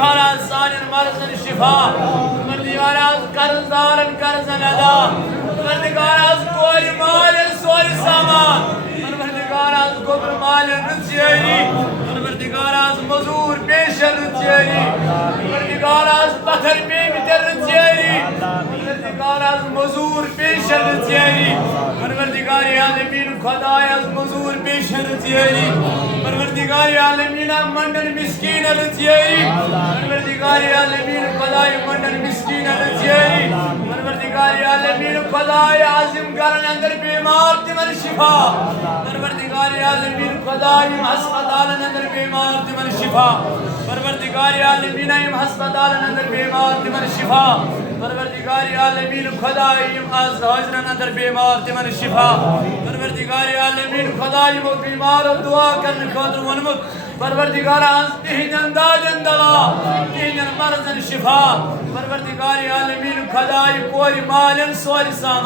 پروردگارا سانین مرضن شفا پروردگارا قرضدارن قرضن ادا پروردگارا کور مالن سور سامان پروردگارا گبر مالن رچیری پروردگارا مزور پیشن رچیری پروردگارا پتھر پیمتر رچیری پروردگارا مزور پیشن رچیری پروردگار عالمین خدای از مزور پیشن رچیری پروردگار عالمین منڈن مسکین رچیری پروردگار عالمین خدای منڈن مسکین رچیری پروردگار عالمین خدای عظیم کرن اندر بیمار تمن شفا پروردگار عالمین خدای ہسپتال اندر بیمار تمن شفا پروردگار عالمین ہسپتال اندر بیمار تمن شفا پروردگار عالمین خدای از حاضرن اندر بیمار تمن شفا پروردگار عالمین خدای وہ بیمار دعا کرنے خاطر ونمت پروردگار از تہنن دادن دلا تہنن مرضن شفا پروردگار عالمین خدای کوئی مالن سوری سامان